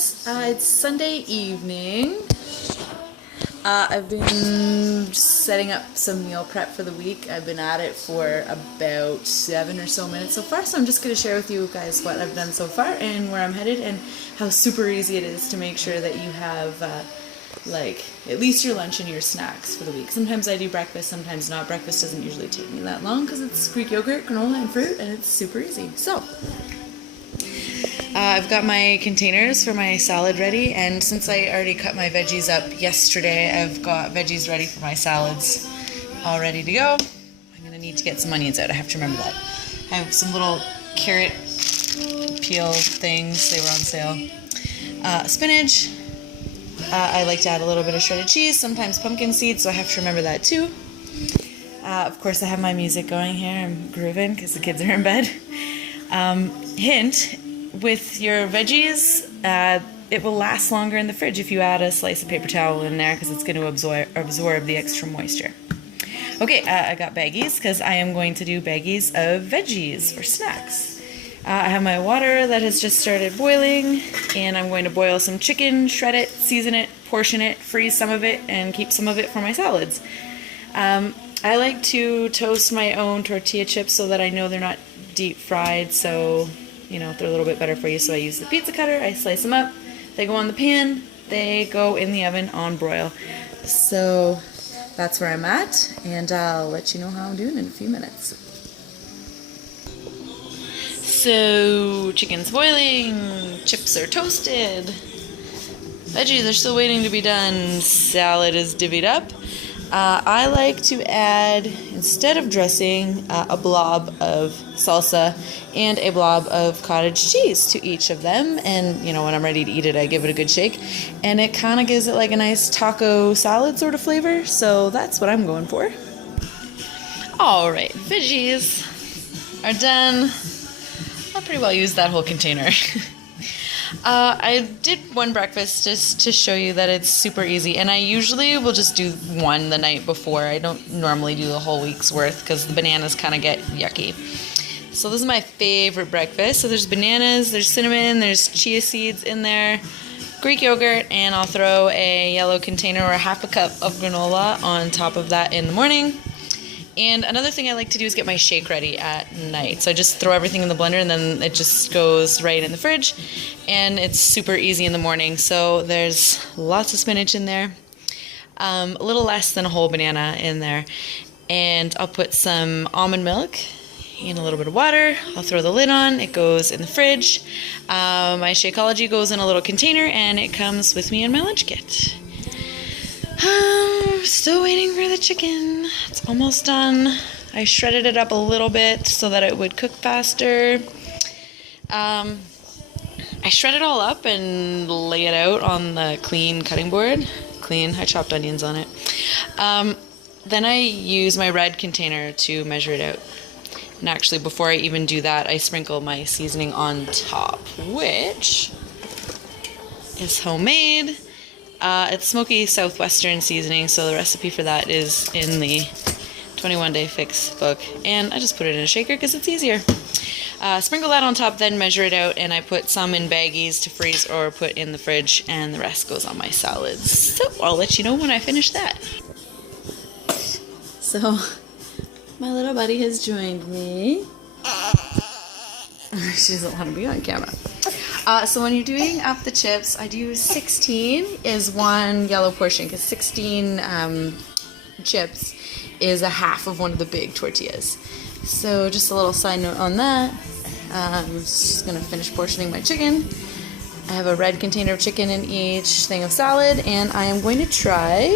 guys. It's Sunday evening. I've been setting up some meal prep for the week. I've been at it for about 7 or so minutes so far, so I'm just going to share with you guys what I've done so far and where I'm headed and how super easy it is to make sure that you have like at least your lunch and your snacks for the week. Sometimes I do breakfast, sometimes not. Breakfast doesn't usually take me that long because it's Greek yogurt, granola, and fruit, and it's super easy. So I've got my containers for my salad ready, and since I already cut my veggies up yesterday, I've got veggies ready for my salads all ready to go. I'm going to need to get some onions out. I have to remember that. I have some little carrot peel things. They were on sale. Spinach. I like to add a little bit of shredded cheese, sometimes pumpkin seeds, so I have to remember that too. Of course, I have my music going here. I'm grooving because the kids are in bed. Hint, with your veggies, it will last longer in the fridge if you add a slice of paper towel in there because it's going to absorb the extra moisture. Okay, I got baggies because I am going to do baggies of veggies for snacks. I have my water that has just started boiling, and I'm going to boil some chicken, shred it, season it, portion it, freeze some of it, and keep some of it for my salads. I like to toast my own tortilla chips so that I know they're not deep fried, so you know, they're a little bit better for you. So I use the pizza cutter, I slice them up, they go on the pan, they go in the oven on broil. So that's where I'm at, and I'll let you know how I'm doing in a few minutes. So chicken's boiling, chips are toasted, veggies are still waiting to be done, salad is divvied up. I like to add, instead of dressing, a blob of salsa and a blob of cottage cheese to each of them. And, you know, when I'm ready to eat it, I give it a good shake. And it kind of gives it like a nice taco salad sort of flavor. So that's what I'm going for. All right, veggies are done. I pretty well used that whole container. I did one breakfast just to show you that it's super easy, and I usually will just do one the night before. I don't normally do the whole week's worth because the bananas kind of get yucky. So this is my favorite breakfast. So there's bananas, there's cinnamon, there's chia seeds in there, Greek yogurt, and I'll throw a yellow container or a half a cup of granola on top of that in the morning. And another thing I like to do is get my shake ready at night. So I just throw everything in the blender and then it just goes right in the fridge. And it's super easy in the morning. So there's lots of spinach in there, a little less than a whole banana in there. And I'll put some almond milk and a little bit of water. I'll throw the lid on. It goes in the fridge. My Shakeology goes in a little container and it comes with me in my lunch kit. Still waiting for the chicken. It's almost done. I shredded it up a little bit so that it would cook faster. I shred it all up and lay it out on the clean cutting board. Clean, I chopped onions on it. Then I use my red container to measure it out. And actually, before I even do that, I sprinkle my seasoning on top, which is homemade. It's Smoky Southwestern seasoning, so the recipe for that is in the 21-Day Fix book. And I just put it in a shaker because it's easier. Sprinkle that on top, then measure it out, and I put some in baggies to freeze or put in the fridge, and the rest goes on my salads. So I'll let you know when I finish that. So my little buddy has joined me. She doesn't want to be on camera. So when you're doing up the chips, I do 16 is one yellow portion because 16 chips is a half of one of the big tortillas. So just a little side note on that. I'm just going to finish portioning my chicken. I have a red container of chicken in each thing of salad, and I am going to try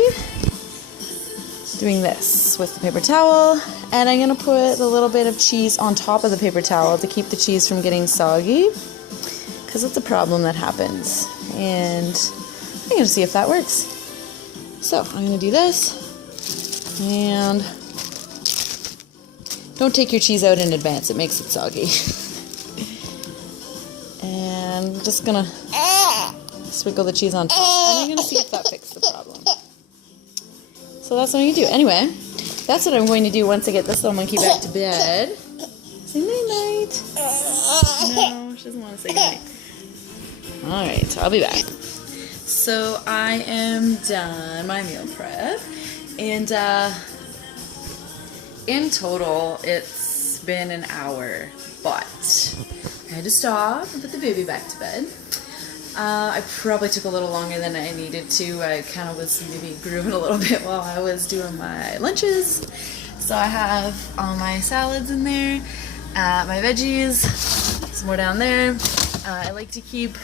doing this with the paper towel, and I'm going to put a little bit of cheese on top of the paper towel to keep the cheese from getting soggy, because it's a problem that happens, and I'm going to see if that works. So I'm going to do this, and don't take your cheese out in advance, it makes it soggy. And I'm just going to sprinkle the cheese on top, and I'm going to see if that fixes the problem. So that's what I'm going to do. Anyway, that's what I'm going to do once I get this little monkey back to bed. Say night-night. No, she doesn't want to say goodnight. Alright, I'll be back. So I am done my meal prep, and in total it's been an hour, but I had to stop and put the baby back to bed. I probably took a little longer than I needed to. I kind of was maybe grooving a little bit while I was doing my lunches. So I have all my salads in there, my veggies, some more down there. I like to keep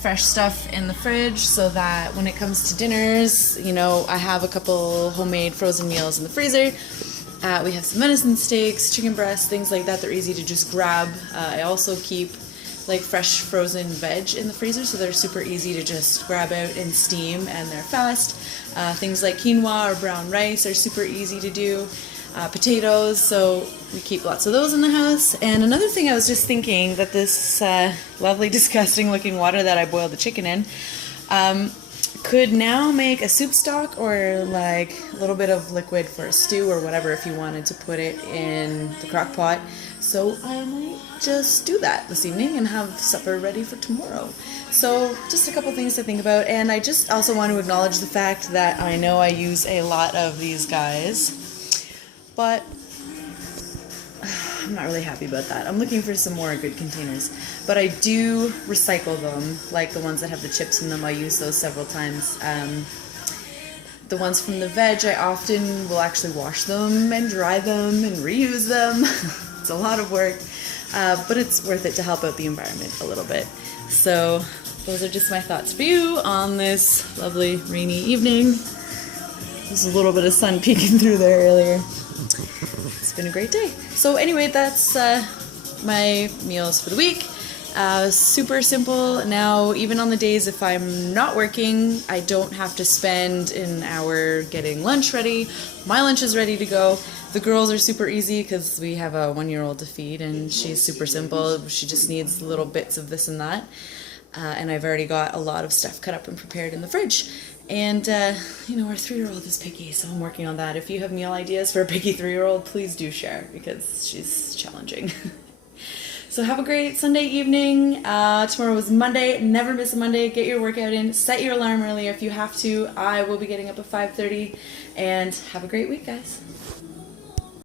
fresh stuff in the fridge so that when it comes to dinners, you know, I have a couple homemade frozen meals in the freezer. We have some venison steaks, chicken breasts, things like that. They're easy to just grab. I also keep like fresh frozen veg in the freezer, so they're super easy to just grab out and steam, and they're fast. Things like quinoa or brown rice are super easy to do. Potatoes, so we keep lots of those in the house. And another thing, I was just thinking that this lovely disgusting looking water that I boiled the chicken in could now make a soup stock, or like a little bit of liquid for a stew or whatever if you wanted to put it in the crock pot. So I might just do that this evening and have supper ready for tomorrow. So just a couple things to think about. And I just also want to acknowledge the fact that I know I use a lot of these guys, but I'm not really happy about that. I'm looking for some more good containers, but I do recycle them, like the ones that have the chips in them. I use those several times. The ones from the veg, I often will actually wash them and dry them and reuse them. It's a lot of work, but it's worth it to help out the environment a little bit. So those are just my thoughts for you on this lovely rainy evening. There's a little bit of sun peeking through there earlier. It's been a great day. So anyway, that's my meals for the week. Super simple. Now, even on the days if I'm not working, I don't have to spend an hour getting lunch ready. My lunch is ready to go. The girls are super easy because we have a 1-year-old to feed, and she's super simple. She just needs little bits of this and that. And I've already got a lot of stuff cut up and prepared in the fridge. And, you know, our 3-year-old is picky, so I'm working on that. If you have meal ideas for a picky 3-year-old, please do share, because she's challenging. So have a great Sunday evening. Tomorrow is Monday. Never miss a Monday. Get your workout in. Set your alarm early if you have to. I will be getting up at 5:30. And have a great week, guys.